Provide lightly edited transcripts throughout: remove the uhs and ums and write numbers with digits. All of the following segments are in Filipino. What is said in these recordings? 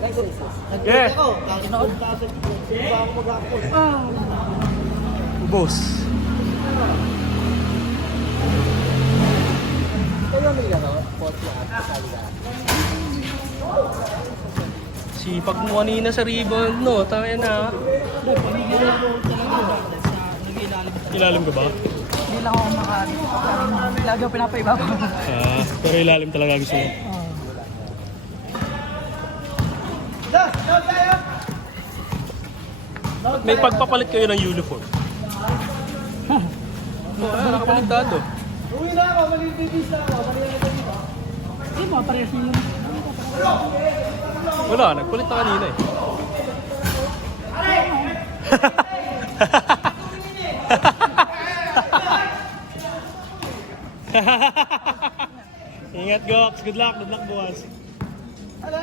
Yeah. Ubos. Sipag mo kanina sa rebound, no? Tayo na. Ilalim ka ba? Hindi lang ako makaano. Lagi ako pinapaibabaw. Pero ilalim talaga gusto mo. May pagpapalit kayo ng uniform. Nakapaligtado. Uwi na ako, malilitis na ako. Hindi mo, parehas nyo yun. Wala, nagpalit na kanina eh. Ingat, Gox. Good luck bukas. Ala.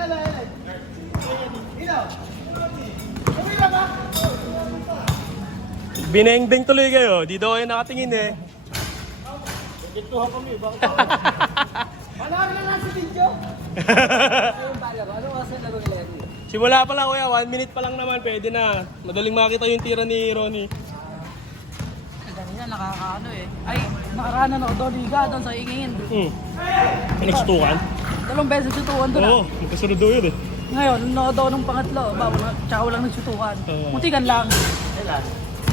Ino. Uwi na ba? Bineng-beng tuloy kayo. Dito kayo nakatingin eh. Gintuhan kami, bakit? Panalo na lang si Pincho. Ano kasi laro nila yan? Simula pa lang kuya, 1 minute pa lang naman, pwede na. Madaling makita yung tira ni Ronnie. Kanina nakakaano eh. Ay, nakakanan ako doon. Liga doon sa ingingin. Pinagsutukan? 2 beses sutukan doon. Oo, magkasunod daw yun eh. Ngayon, nanood ako nung pangatlo. Tsaka walang nagsutukan. Muntikan lang.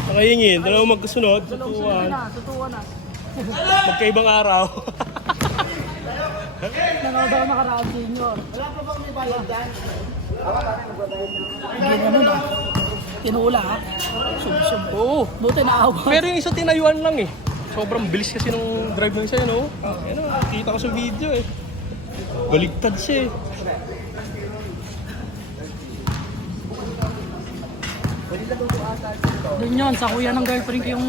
Nakahingin, dalawang magkasunod, Sunod sutukan. na, sutukan na. Magkaibang araw. Nanood ako nakaraan senior. Wala pa bang may bayad dyan? Gino na. Tinula ha. Sub. Oo. Buti naawa. Pero yung isa tinayuan lang eh. Sobrang bilis kasi nung drive ng isa yun, no? Ano, kita ko sa video eh. Baligtad siya eh. Doon yun, sa kuya ng girlfriend ko yung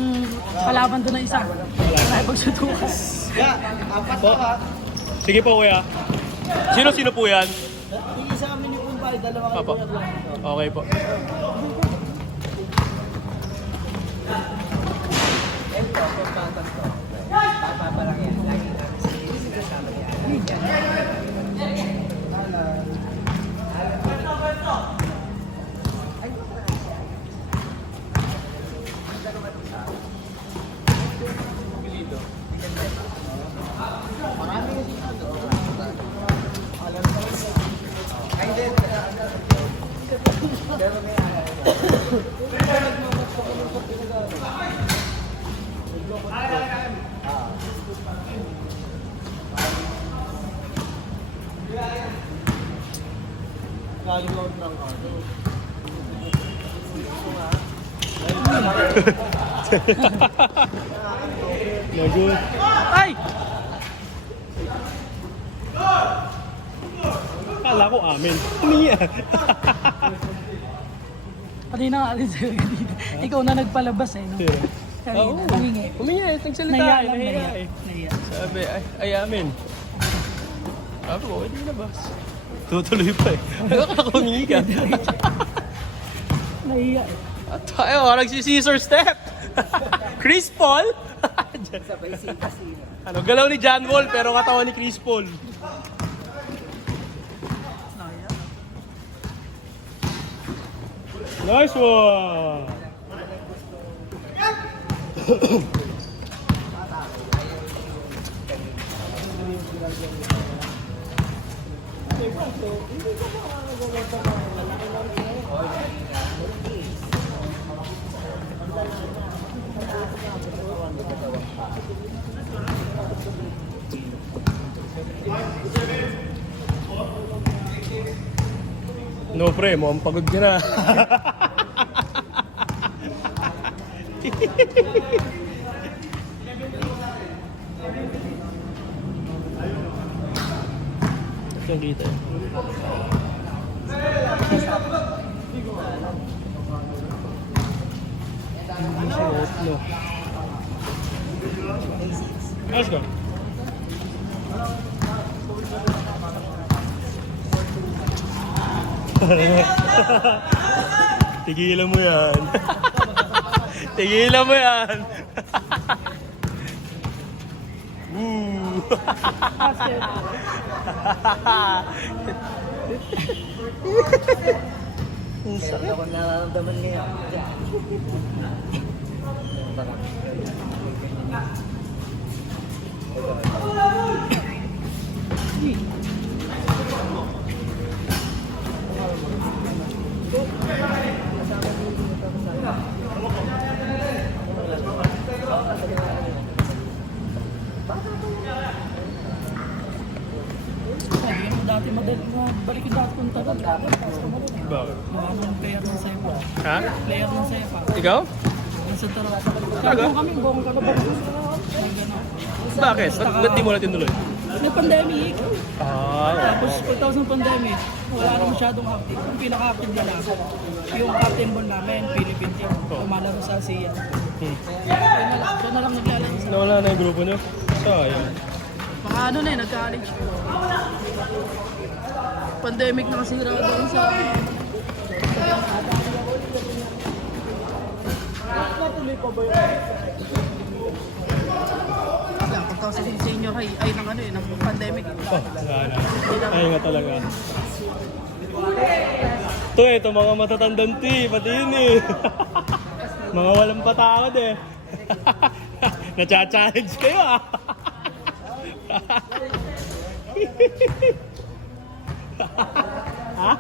kalaban doon na isa. Wala pagsutukan. Yeah, apat na ha. Sige po kuya. Sino po yan? Iisa kami ni Kumpay, dalawa kayo Papa. kuya lang. Okay po. Nag-load ng ano. Nagul. Ay! Kala ko amin. Umiya. Kanina nga rin sa'yo kanina. Ikaw na nagpalabas eh. No? Sino? Kanina, humingi. Umiya eh. Nagsalita Nahiya eh. lang, Nahiya nahiya. eh. Nahiya. Sabi, ay amin. Sabi ko, hindi na ba? Tutuloy pa eh. Akala ko humingi ka. Nahiya eh. At tayo, nagsi-scissor step. Chris Paul? Ano, galaw ni John Wall pero katawan ni Chris Paul. Nahiya. Nice one! No pre, mukhang pagod ka na. Yung kita. No. Let's go. Tigilan mo yan. Tigilan mo yan. Woo. Ang sakit. Ako nararamdaman niya. Sabi mo dati balik yung dati kong tagal. Bakit? Yung player ng Sepa. Ha? Player ng Sepa. Ikaw? Nasa taro. Talaga? Kaya kami, buong kagabagan. Bakit? Ba't di mo na tinuloy? May pandemic. Ah, Tapos pagkatapos ng pandemic, wala na masyadong active. Ang pinaka-active na lang, yung captain ball namin, Philippine team, tumalaro sa ASEAN. Doon na lang naglalaro. nawala na yung grupo nyo. Sayang. Mga ano na eh, nag-college. Pandemic na kasira doon sa... Kaya pagkatapos ng senior high, ay ng ano eh, ng pandemic. Oh, wala na. Ay nga talaga. Ito mga matatandang pati yun eh. Mga walang patawad eh. Nacha-challenge kayo ah. Ha?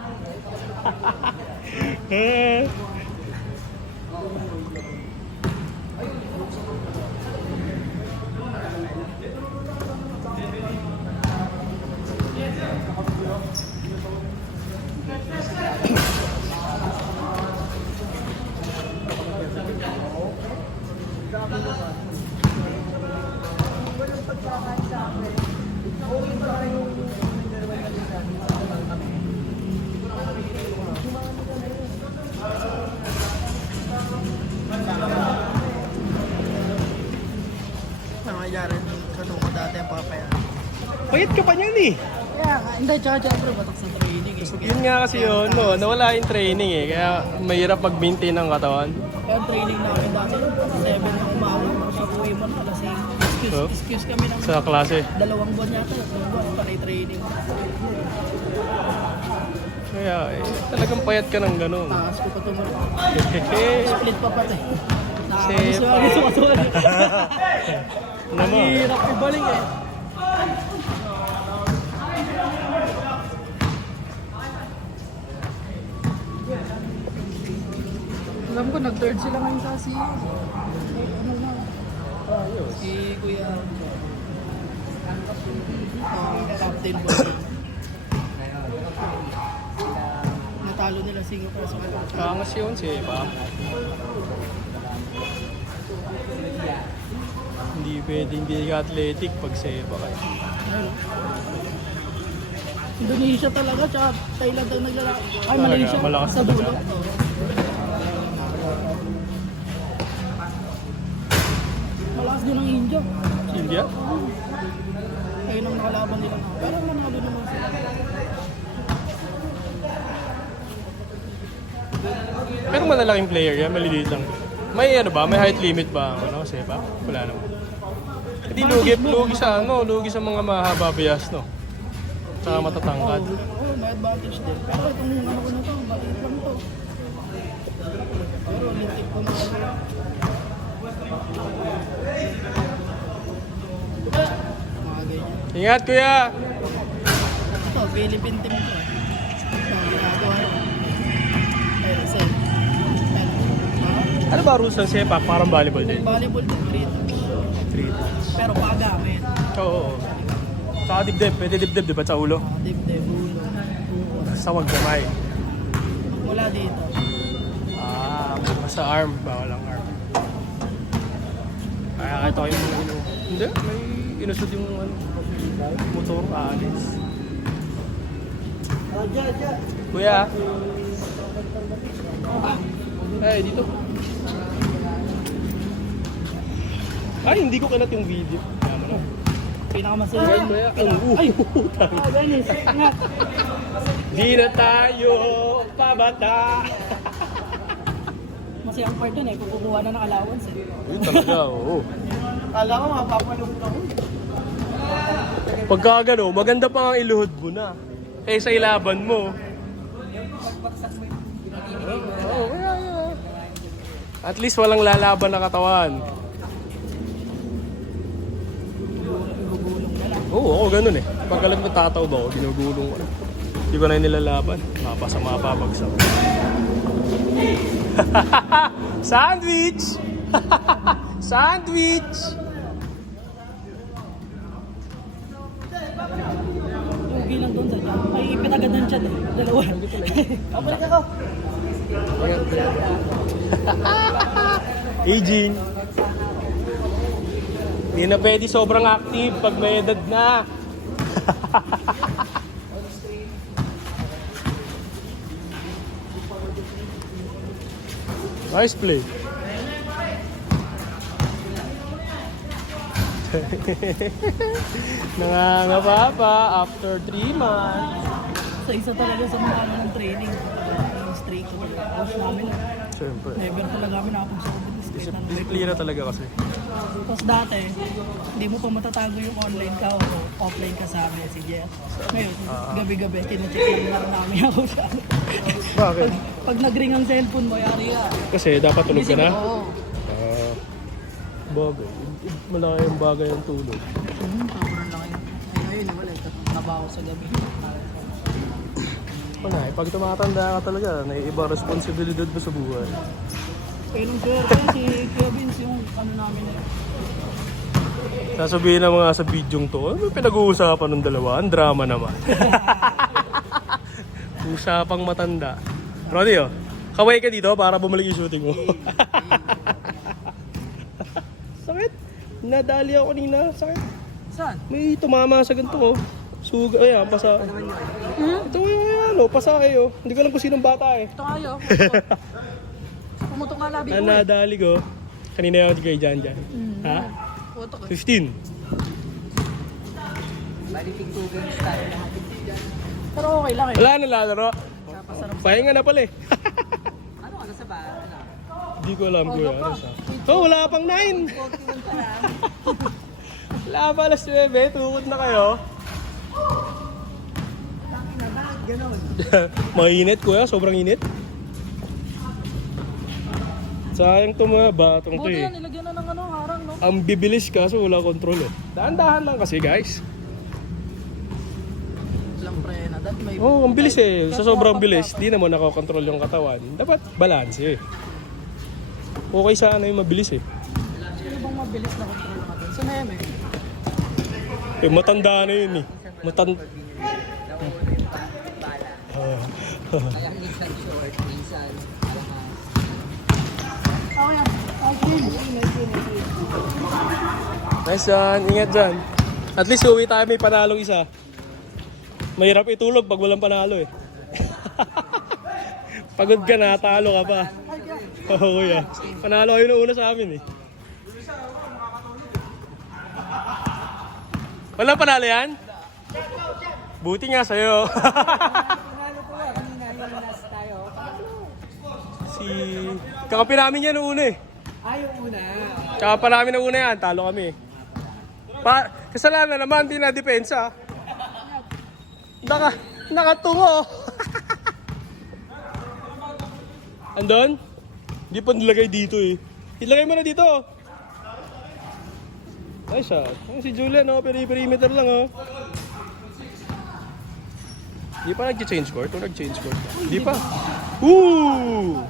Nangyayari, ganun ko dati ang papaya. Payat ka pa niyan eh. Kaya nga, hindi, tsaka bro, batak sa training eh. Yun nga kasi yun, no, nawala yung training eh. Kaya mahirap mag-maintain ng katawan. Kaya ang training namin dati, 7 na umawa, sa uwi mo na alas 6. Oh. Excuse kami ng Sa klase. 2 buwan yata, 2 buwan para i-training. Kaya eh, talagang payat ka ng ganun. Taas ko pa tumuro. Hehehe. Split pa pati. Sepa. Nakakasuwa. Ano mo? Hirap ibalik eh. Alam ko, nag-third sila ngayon sa si... Ano na? Si Kuya... Captain Boy. Natalo nila Singapore sa kanila. Kaangas yun si Eva. Hindi pwedeng hindi ka athletic pag sa Eva kayo. Ayun. Indonesia talaga, tsaka Thailand ang naglalaro. Ay, Talaga, Malaysia, malakas sa talaga. dulo. Malakas din ang India. India? Ayun ang nakalaban nila. Pero manalo naman sila. Pero malalaking player yan, maliliit lang. May ano ba? May height limit ba? Ano kasi ba? Wala naman. Hindi lugi sa ano, lugi sa mga mahaba bias no. Tsaka matatangkad. Oo, may advantage din. Pero itong ano ko na to, maliit lang to. Pero lintik ko mga mga ganyan. Ingat kuya! Ito, Philippine team to. Ito, ginagawa ko. Ayun, same. Ayun. Ano ba rules ng sepak? Parang volleyball din. Volleyball din, 3 touch. Pero pagamit. Oo. Tsaka dibdib. Pwede dibdib, di ba? Sa ulo. Dibdib, ulo. Sa wag kamay. Mula dito. Ah, sa arm. Bawal ang arm. Kaya kahit ako yung mga Hindi, may inusod yung ano, motor, alis. Kuya. Ay, dito. Ay, hindi ko kinat yung video. Kaya mo na. Pinakamasaya. Ay, putang. Dennis, ingat. Di na tayo pabata. Masayang part dun eh, kung kukuha na ng allowance eh. Yun talaga, oo. Kala ko mapapalong ako. Pagka gano, maganda pa ang iluhod mo na. Eh sa ilaban mo, Oo, kaya. At least walang lalaban na katawan. Oo, ako ganun eh. Pag alam ko tataw ba ako, ginugulong ko na. Hindi ko na yung nilalaban. Mapabagsak. Sandwich! Sandwich! Lugi lang doon sa dyan. May pinagad ng chat eh. Dalawa. Kapalik ako. Aging. Hindi na pwede sobrang active pag may edad na. Nice play. Nangangapa pa after 3 months. Sa isa talaga sa mga ano ng training. Yung streak ko talaga. Coach namin. Siyempre. Never talaga kami nakapagsuot ng streak. Disiplina talaga kasi. Tapos dati, hindi mo pa matatago yung online ka o offline ka sa amin si Jeff. Ngayon, gabi-gabi, tinacheck lang namin ako sa ano. Bakit? Pag nag-ring ang cellphone mo, yari ka. Kasi dapat tulog ka na? Oo. Bagay. Malaki yung bagay ang tulog. Sobrang laki. Ay, ngayon, wala. Trabaho sa gabi. Wala eh. Pag tumatanda ka talaga, naiiba responsibilidad mo sa buhay. Kaya nung swerte, si Kuya Vince yung ano namin. Sasabihin na mga sa bidyong to, ano pinag-uusapan ng dalawa? Ang drama naman. Usapang matanda. Roddy, oh, kaway ka dito para bumalik yung shooting mo. Sakit. Nadali ako kanina. Sakit. Saan? May tumama sa ganito, oh. Suga, ayan, pasa. Ito, ayan, oh, pasa kayo. Hindi ko alam kung sinong bata eh. Ito kayo. Pumutok nga labi ko eh. Nadali ko. Kanina yung kay Jan Jan. Ha? Putok 15. Pero okay lang eh. Wala na lalaro. Napasarap. Pahinga na pala eh. Ano ka sa bahay? Hindi ko alam ko yan. Oh, wala pang 9. Wala pa alas 9. Tukod na kayo. Mainit kuya, sobrang init. Sayang to mga batong to Buti eh. yan, nilagyan na ng ano, harang no? Ang bibilis kaso wala control eh. Dahan-dahan lang kasi guys. Lang prena. That may... Oh, ang bilis eh. Sa sobrang bilis, di naman nakakontrol yung katawan. Dapat balance eh. Okay sana yung mabilis eh. Sino bang mabilis na control natin? Si Meme. Eh, matanda na yun eh. Matanda. Kaya minsan short, minsan Okay yan. Okay. Nice yan. Ingat dyan. At least uwi tayo may panalong isa. Mahirap itulog pag walang panalo eh. Pagod ka na, talo ka pa. Oo kuya. Panalo kayo na una sa amin eh. Walang panalo yan? Buti nga sa'yo. Panalo ko nga, kanina yung last tayo. Si... Kakapi namin yan noong una eh. Yung una. Kakapi namin noong una yan, talo kami. Kasalanan naman, di na depensa. Nakatungo. Andon? Hindi pa nilagay dito eh. Ilagay mo na dito. Nice shot. Si Julian, oh, perimeter lang oh. Hindi pa nag-change court o nag-change court? Hindi pa. Woo!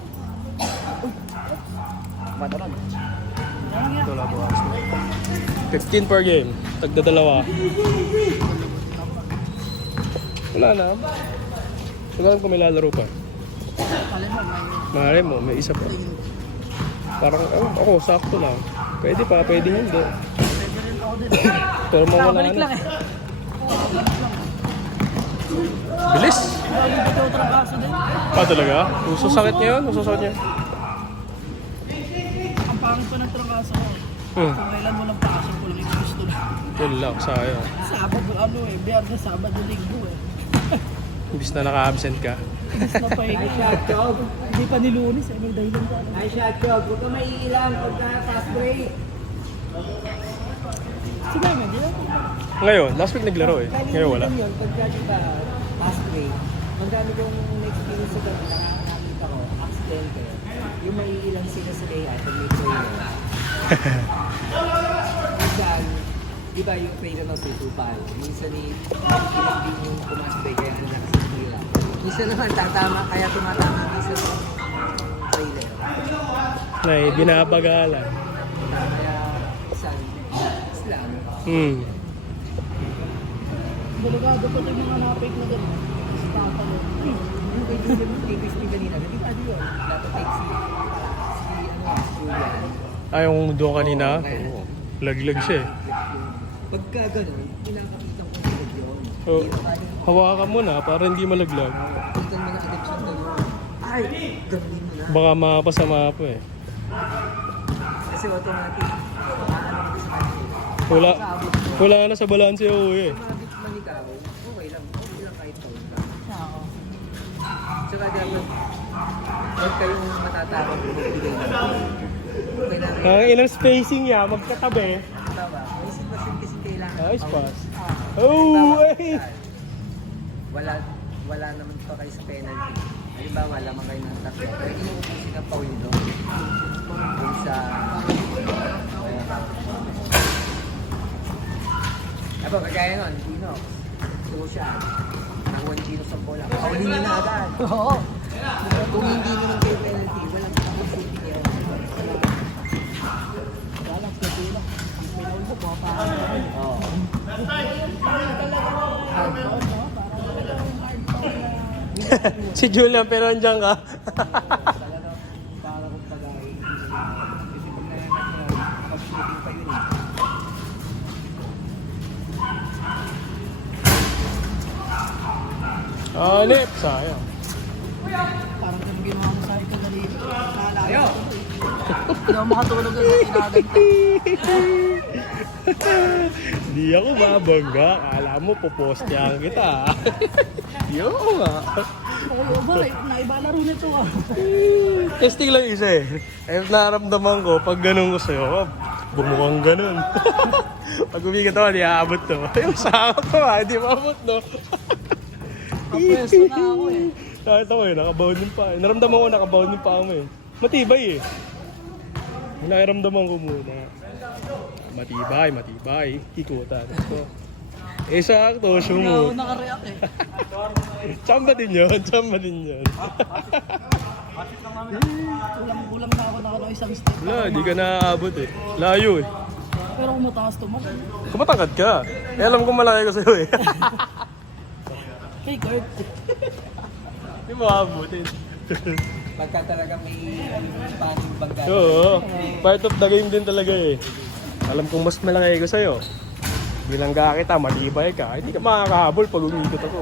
Ito lang bukas. 15 per game. Tagdadalawa. Wala na. Wala lang kung may lalaro pa. Mahari mo, may isa pa. Parang ako, sakto lang. Pwede pa, pwede hindi. Pero mawala Balik lang na. eh. Bilis! Lagi dito trangkaso din. Talaga? Ususakit niya yun? Ususakit niya? Ang pangit pa ng trangkaso ko. Hmm. Kung kailan mo lang pasok ko lang yung gusto na. Yun lang, sayang. Sabado, ano eh, biyernes, Sabado, Linggo eh. Imbis na naka-absent ka. Ibig na pahinga siya. Hindi pa ni Lunes eh, may dahilan ka. Ay, shot job. Huwag ka maiilang pagka fast break. Sige, hindi lang. Ngayon, last week naglaro eh. Ngayon wala. Yun, pagka diba, fast break. Pagka dami kong na-experience sa ganun, nakakita ko, aksidente. Yung may ilang sila sa layout, pag may trailer. Minsan, di ba yung trailer na tutupal? Minsan ilang din yung pumasbay kaya ang nakasitira. Minsan naman tatama, kaya tumatama minsan yung trailer. Na binabagalan. Kaya minsan, islam. Delikado pa yung mga napik na gano'n. Tatanong. Yung kaibigan mo, kay Christy kanina, delikado yun. Natapik si Julian. Ay, yung doon kanina? Oo. Laglag siya eh. Pagka gano'n, pinakakitang ko nilad yun. Oh, hawakan mo na para hindi malaglag. Kita mo na agad siya na yun. Ay, gamitin mo na. Baka mapasama pa eh. Kasi automatic, ano ko sa kanya. Wala na sa balanse ako eh. Mabit man ikaw, okay lang kahit taon ka. Oo. Tsaka dapat, huwag kayong matatakot kung magbigay ng okay lang. Ang ilang spacing niya, magkatabi. Tama, may sitwasyon kasi kailangan. Ayos pass. Ah. Oh, ay! Wala naman pa kayo sa penalty. Halimbawa, lamang kayo ng tatlo. Pwede yung ubusin ng foul doon. Kung sa... Aba, kagaya nun, Dino. So siya. Nakuha ni Dino sa bola. Paulin niya na agad. Oo. Kung hindi naman kayo penalty, walang shooting niya. Wala, skatula. May naul mo, pa. Oo. Si Julian, pero andyan ka. Talaga, para kung pag-aawin. Kasi pag pag-shooting pa yun eh. Alip, sayang. Parang kung ginawa mo sa akin kadali. Ayo! Hindi ako makatulog na pinaganta. Di ako babangga. Kala mo, popostihan kita. Di ako nga. Oo ba, naiba laro nito ah. Testing lang isa eh. Eh, naramdaman ko, pag ganun ko sa'yo, bumukhang ganun. Pag umigat ako, di aabot to. Yung sakot ko di maabot no. Kapwesto na ako eh. Nakita ko eh, nakabound yung paa. Naramdaman ko, nakabound yung paa mo eh. Matibay eh. Nakiramdaman ko muna. Matibay. Ikutan. So, sakto, Hindi ako sumot. nakareact eh. Tsamba din yun. Kulang na ako na isang step. Wala, di ka naaabot eh. Layo eh. Pero kung mataas tumakbo. Kumatangkad ka. Eh, alam ko malaki ko sa'yo eh. Hey Kurt. Hindi mo aabutin. Pagka talaga may paning bangga. Oo, part of the game din talaga eh. Alam kong mas malaki ko sa'yo. Bilangga kita, matibay ka. Hindi ka makakahabol pag umikot ako.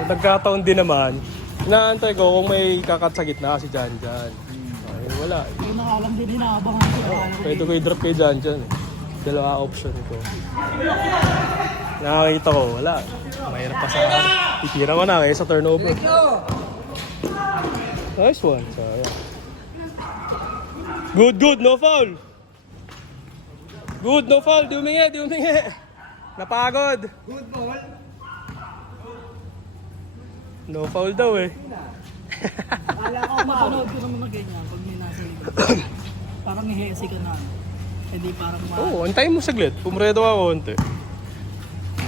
Kung nagkataon din naman, inaantay ko kung may kakat sa gitna si Jan. Ay, wala. Yung nakalang din hinaabangan ko. Pwede ko i-drop kay Jan. Dalawa option ko. Nakakita ko, wala. Mahirap pa sa akin. Itira ko na kaysa turnover. Nice one. So, yeah. Good. No foul. Good, no foul. Di umingi. Napagod. Good ball. No foul daw eh. Akala ko Mapanood ko naman na ganyan pag may nasa libro. Parang hihesi ka na. Hindi parang Oo, antayin mo saglit. Pumredo ka konti.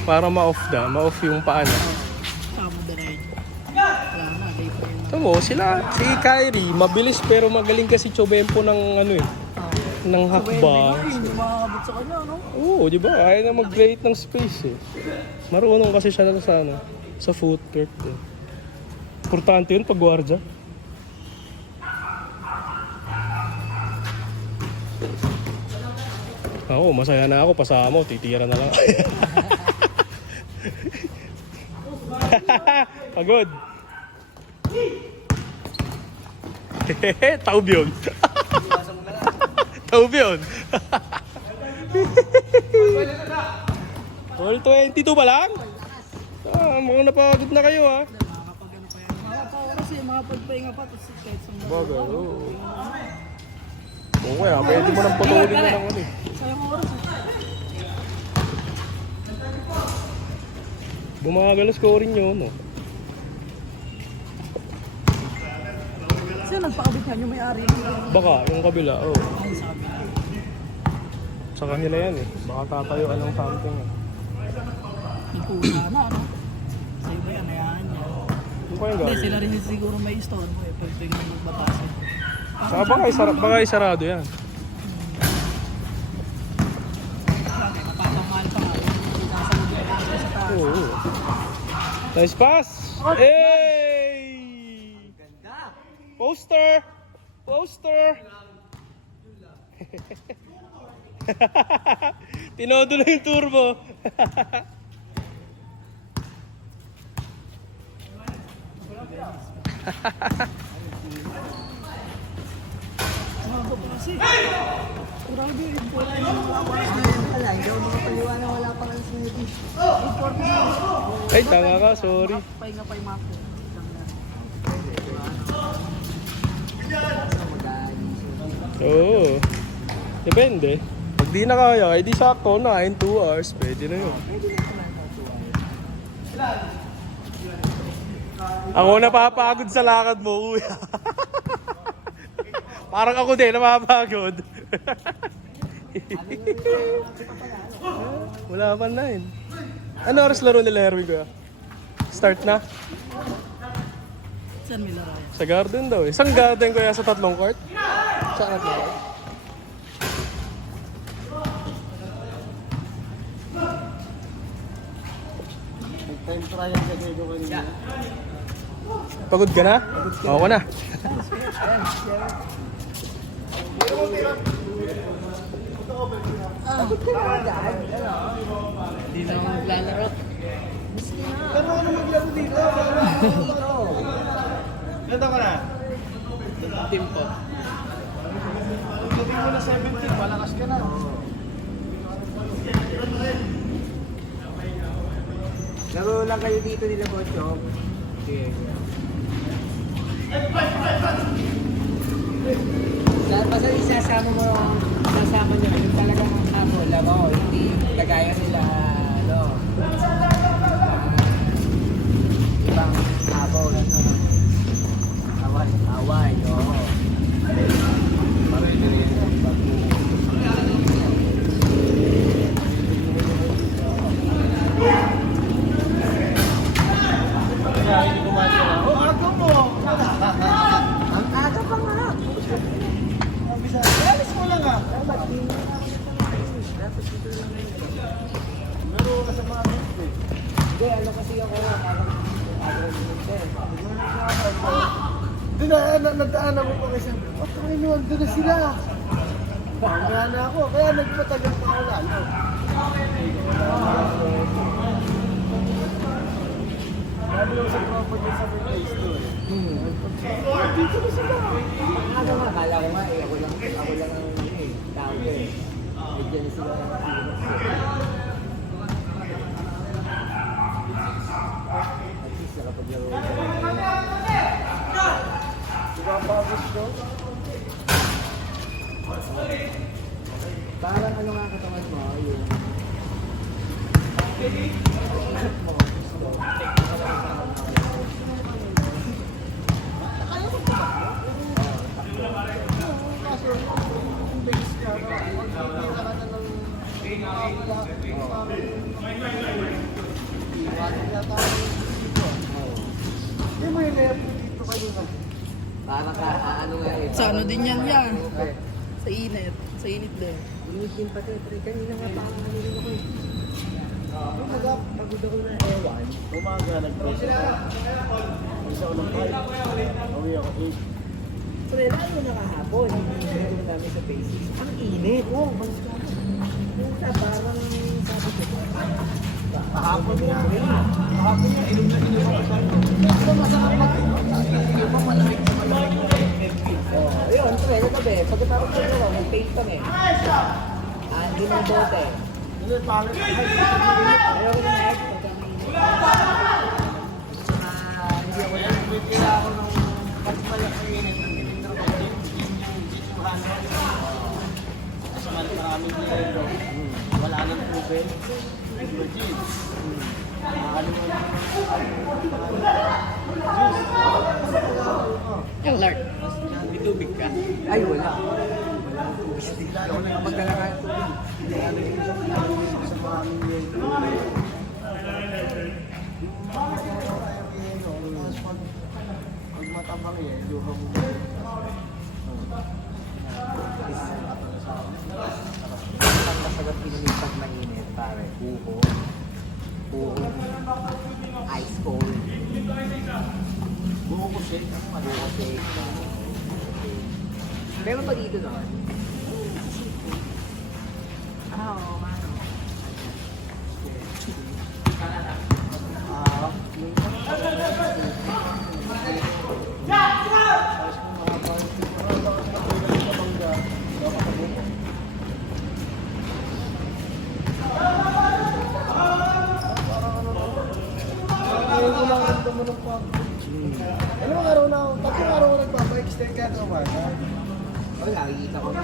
Para ma-off yung paa na. Samo diretso. Wala na, later na. Ito mo, si Kyrie, mabilis pero magaling kasi Chobempo ng ano eh. Ng hakbang. Hindi makakabot sa kanya, no? Oo, di ba? Ayaw na mag-create ng space eh. Marunong kasi siya sa ano, sa footwork eh. Importante yun pag guardia. Ako, masaya na ako. Pasama mo, titira na lang. Pagod. Taob yun. Taob yun. All 22 pa lang? Mukhang napagod na kayo ha. Makakapag ano pa yan. Kasi makapagpahinga pa. Tapos kahit sa mga Bagay, oo. Oo kaya, pwede mo nang patuloy na lang ulit. sayang oras. Bumagal ang scoring nyo, no? Sino nagpakabit yan yung may-ari? Baka, yung kabila, oh. Ay, sa kabila. Sa kanila yan eh. Baka tatayuan ng something eh. Yung pusa na, ano? Sa iba yan, hayaan niya. Yung pa yung Hindi, galing. sila rin siguro may istorbo eh. Pag tingnan magbabasa. Saka baka isarado yan. Mapapamahal pa nga. Nasa mga sa taas. Oo. Nice pass! Hey! Ganda! Poster! Poster! Tinodo na yung turbo. Ano ba kasi? Grabe, important yung mga Wala, hindi ako makapaliwanag, wala pa lang sa Swedish. Ay, tama ka, sorry. Pahinga pa yung mako. Oo. Depende. Pag di na kaya, edi sakto na. In 2 hours, pwede na yun. Ako napapagod sa lakad mo, kuya. Parang ako din, napapagod. Wala pa na yun. Ano oras laro nila, Herwin, kuya? Start na? Saan may laro? Sa garden daw eh. Saan garden kuya? Sa 3 court? Saan na? Pagod ka na? Oo na. Hindi na ako maglalaro. Pero ano maglaro dito? Ganda ka na? Team po. Pagdating mo na 17, malakas ka na. Laro lang kayo dito nila, Bochong. Sige. Basta isasama mo, isasama nyo, yung talagang laro, hindi kagaya nila, ano, ibang habol, away, oo. Oh, aga mo! Ang aga pa nga. Alis mo lang ah! Laro ka sa mga gusto eh. Hindi, ano kasi ako na, parang Di na, nagdaan ako pa kasi, oh, Panginoon, doon na sila. Kaya na ako, kaya nagpatagal pa ako lalo. Lalo lang sa property sa place to eh. Dito na sila. Aga nga, akala ko nga eh, ako lang ang tao ko eh. Bigyan na sila ng at least nakapaglaro ko. Bumabagos ko. Parang ano nga katawan mo, yung... Hindi mo yung layap ko dito kayo na. Parang ano nga eh. Sa ano din yan yan? Sa init. Sa init din. Init din pati, pre. Kanina nga pa ako nilin ako eh. Pagod ako na ewan. Umaga, nag-press ako. Isa ako ng 5. Uwi ako 8. Pre, lalo na kahapon. Yung namin sa basis. Ang init. Oh, basta. Yung parang sabi ko. Kahapon niya. Kahapon niya, inom na inom ako sa Ito masarap na. Yung mga malamig na malamig. Oh, ayun, pre, nagabi. Pagkatapos ko nyo, mag-paint kami. Hindi mo bote. Hindi, pangit. Ayaw ko na egg. Hindi ako na. Kaya ako ng mas malaki init ng tinignan ko. Kasi maraming nilito. Wala nang tubig. Legit. Ano mo Ay, wala. Hindi ako nang magkalakan. Hindi ano yung sa maraming yun. Pag matabang yan, luha mo. Ang masarap inumin pag mainit, pare. Buho. Buho. Ice cold. Buho ko shake. Buho shake. Meron pa dito doon? Oo, mano. Ano araw na ako? Tatlong araw ako nagpapa-extend ka ito, man. Oh, nakikita ko na.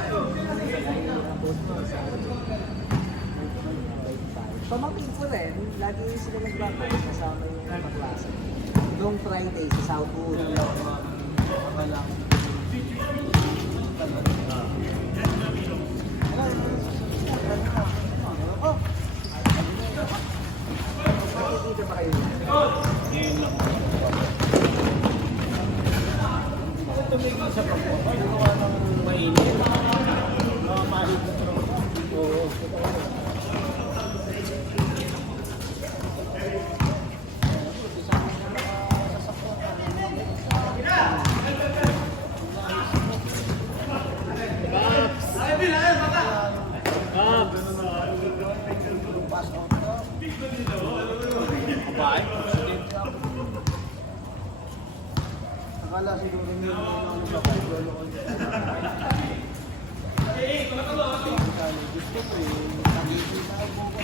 Pamangkin ko rin, lagi sila nagbabalik kasama yung mga klase. Noong Friday sa Southwood. Nakikita ba kayo? Tumigil sa paggawa ng mainit. Mga mahit na trabaho. Oo. Akala siguro nyo yung ano ba kayo, lolo ko dyan. Gusto ko yung nakikita ako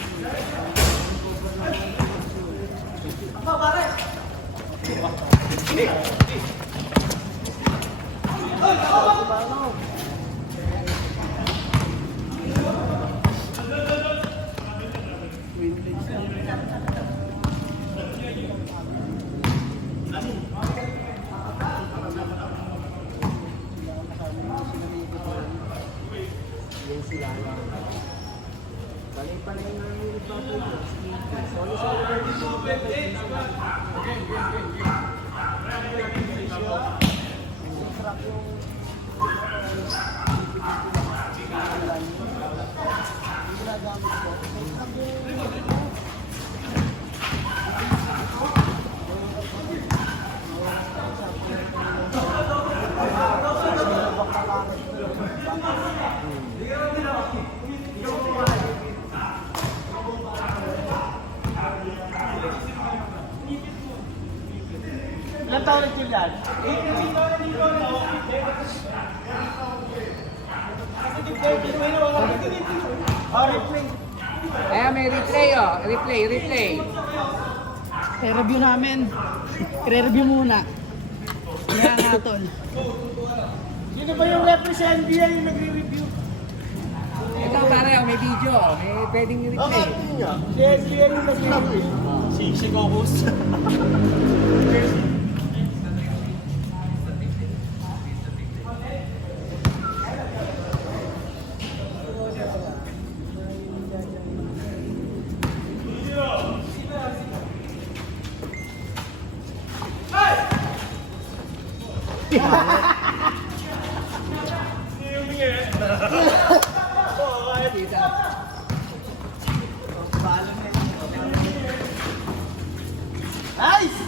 Yan sila lang. Panay-panay na yung ipapay. Solo-solo na yung ipapay. sarap yung ginagamit ko. Ilan taon na yan? Kaya may replay oh. Replay. I-review namin. I-review muna. Kaya nga tol. Sino ba yung represent NBA yung nagre-review? Ito pare, oh, may video. May pwedeng replay. Niya. Si NBA yung nagre-review. Si Gokus. Nice!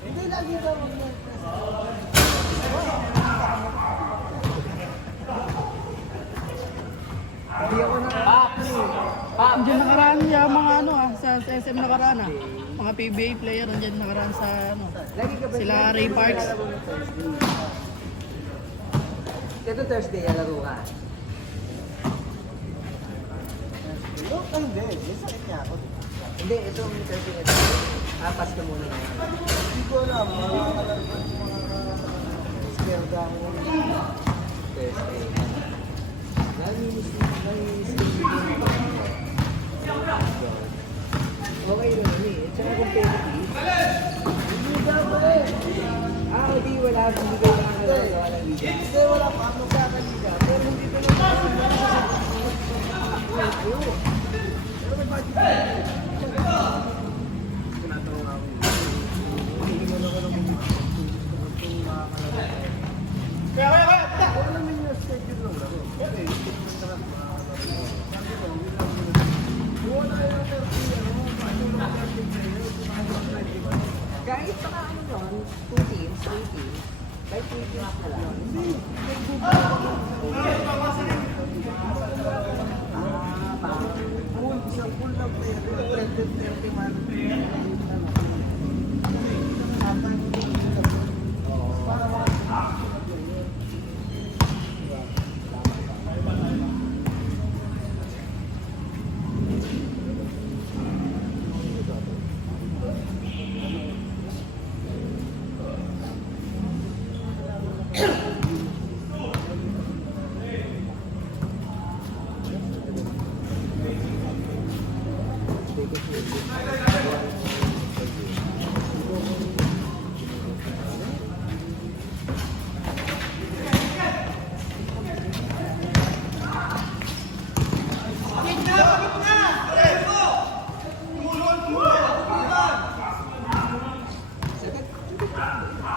Hindi lagi daw Hindi ako na. Pap! Andiyan nakaraan yung mga ano sa SM nakaraan Mga PBA player andiyan nakaraan sa ano. Lagi ka ba Sila Ray Parks. Ito Thursday, laro ka. Ay, hindi. May sakit niya ako. Hindi, ito yung Thursday ito. Pass ka muna ngayon. Hindi ko alam. Mga skerda mo. Thursday. Okay lang yun eh. Tsaka competitive. Hindi dapat eh. Hindi wala. Hindi kayo nakakalawa ng liga. Kasi wala pa ako magkakaliga. Pero hindi ko na pero may budget na. Tinatanong ako yun. Hindi mo naman ako kung makakalala. Wala naman yung schedule ng laro. Okay, sarap makakalala. Wala yung 30, ano yung 30 kayo, Kahit pa ano yun, 2 teams, 3 teams, kahit 3 teams na lang. isang full na player, 30 man.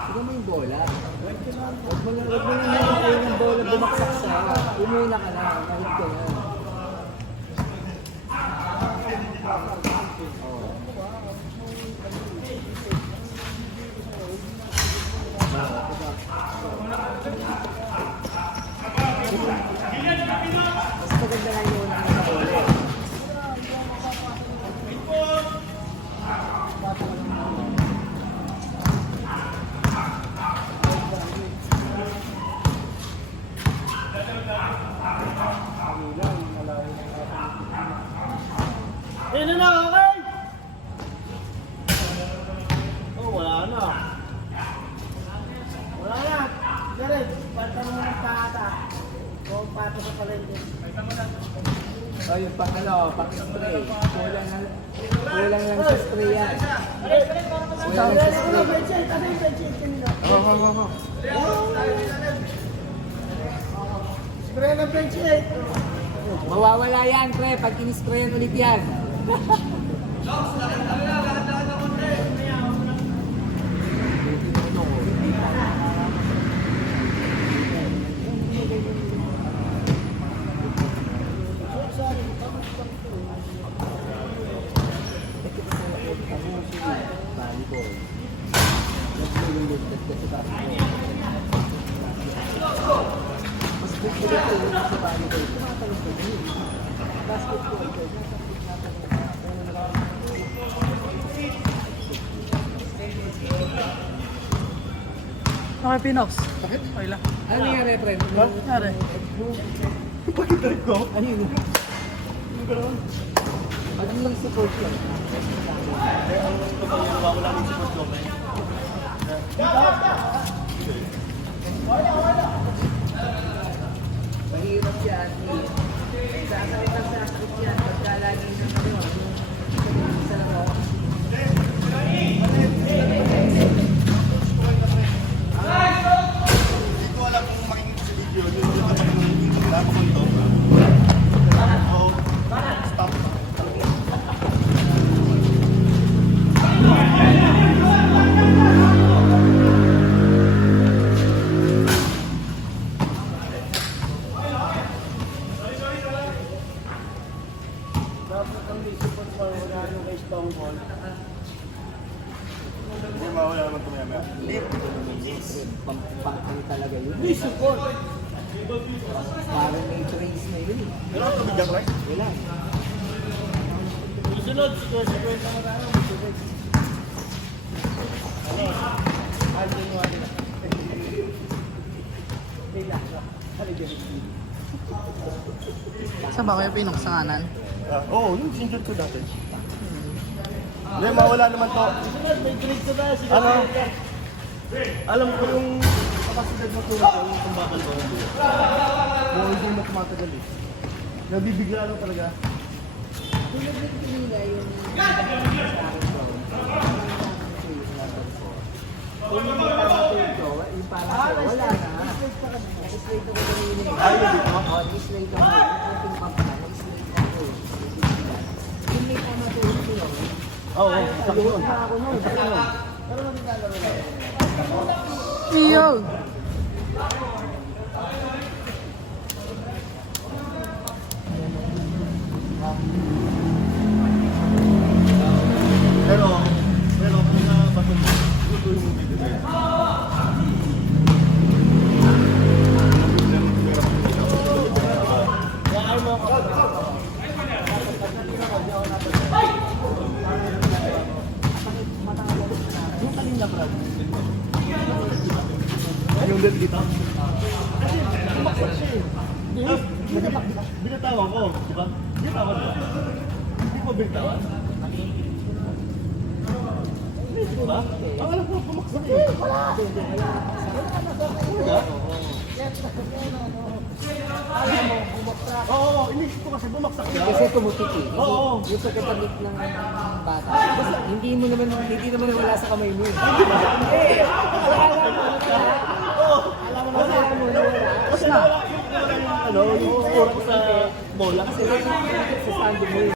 Siguro mo yung bola. Huwag mo nang hinihintay ng bola bumaksak sa umuna ka na, kahit ka na. Mas maganda lang yung unang sa bola. Ayun na, okay? Oh, wala na. Wala na. Galit, pata mo ng pata. O, pata sa palengke. Oh, yung pang-spray. Kulang lang sa spray yan. Kulang lang sa spray. Spray ng French 8. Mawawala yan, pre, pag in-sprayan ulit yan. Mas bukulit ko sa volleyball. Tumatalong ko din. Basketball ko. Okay, Pinox. Bakit? Okay lang. Ano nangyari, friend? Nangyari. Pag-drive ko? Ano yun? Pag yung support ko. Eh, ang gusto ko yung wala rin si Coach Lopez. Mahirap yan. Sasakit lang sasakit yan. Pagka lagi na ano, sa laro. Hindi ko alam kung makikita sa video. Yung wala ko ito. So, stop. Dapat ang support pa wala nung kay Stone Cold. Hindi mawala naman tumiyama. Pang talaga yun. May support. Parang may trace na yun eh. Pero ang tumigyan right? Wala. Sunod, siguro na tayo. Ano? Alvin mo alin. Wait lang. na ba kayo pinok sa kanan? Oo, yung sinjot ko dati. Hindi, mawala naman to. Ano? Alam ko yung kapasidad mo tulad ko, yung tumbakal ko. Kung hindi mo tumatagal eh. Nabibigla lang talaga. Tulad ng pinila yung kung yung tama ko yung parang wala na. Nag-slate ako kanina eh. Ayaw dito? Oo, nag-slate ako. Yung pingpang na, nag-slate ako. Yung may tama ko yung tulog. Oo, sakit yun. Na ako nun. Pero naglalaro na. Iyo! Pero kung nabato mo, ito yung bibigay. Yung kanina, Brad. Yung dead dito? Kasi, tumaksak siya eh. Binatawan ko, di ba? Binatawan ko. Hindi ko binatawan. Hindi ba? Ang alam ko, pumaksak eh. Wala! Wala? Oo, inisip ko kasi bumaksak siya. Kasi tumutik eh. Oo. Yung pagkatabik ng bata. Hindi naman wala sa kamay mo eh. Alam mo na wala. Kasi wala yung ano, yung oras sa bola. Kasi sa stand mo eh.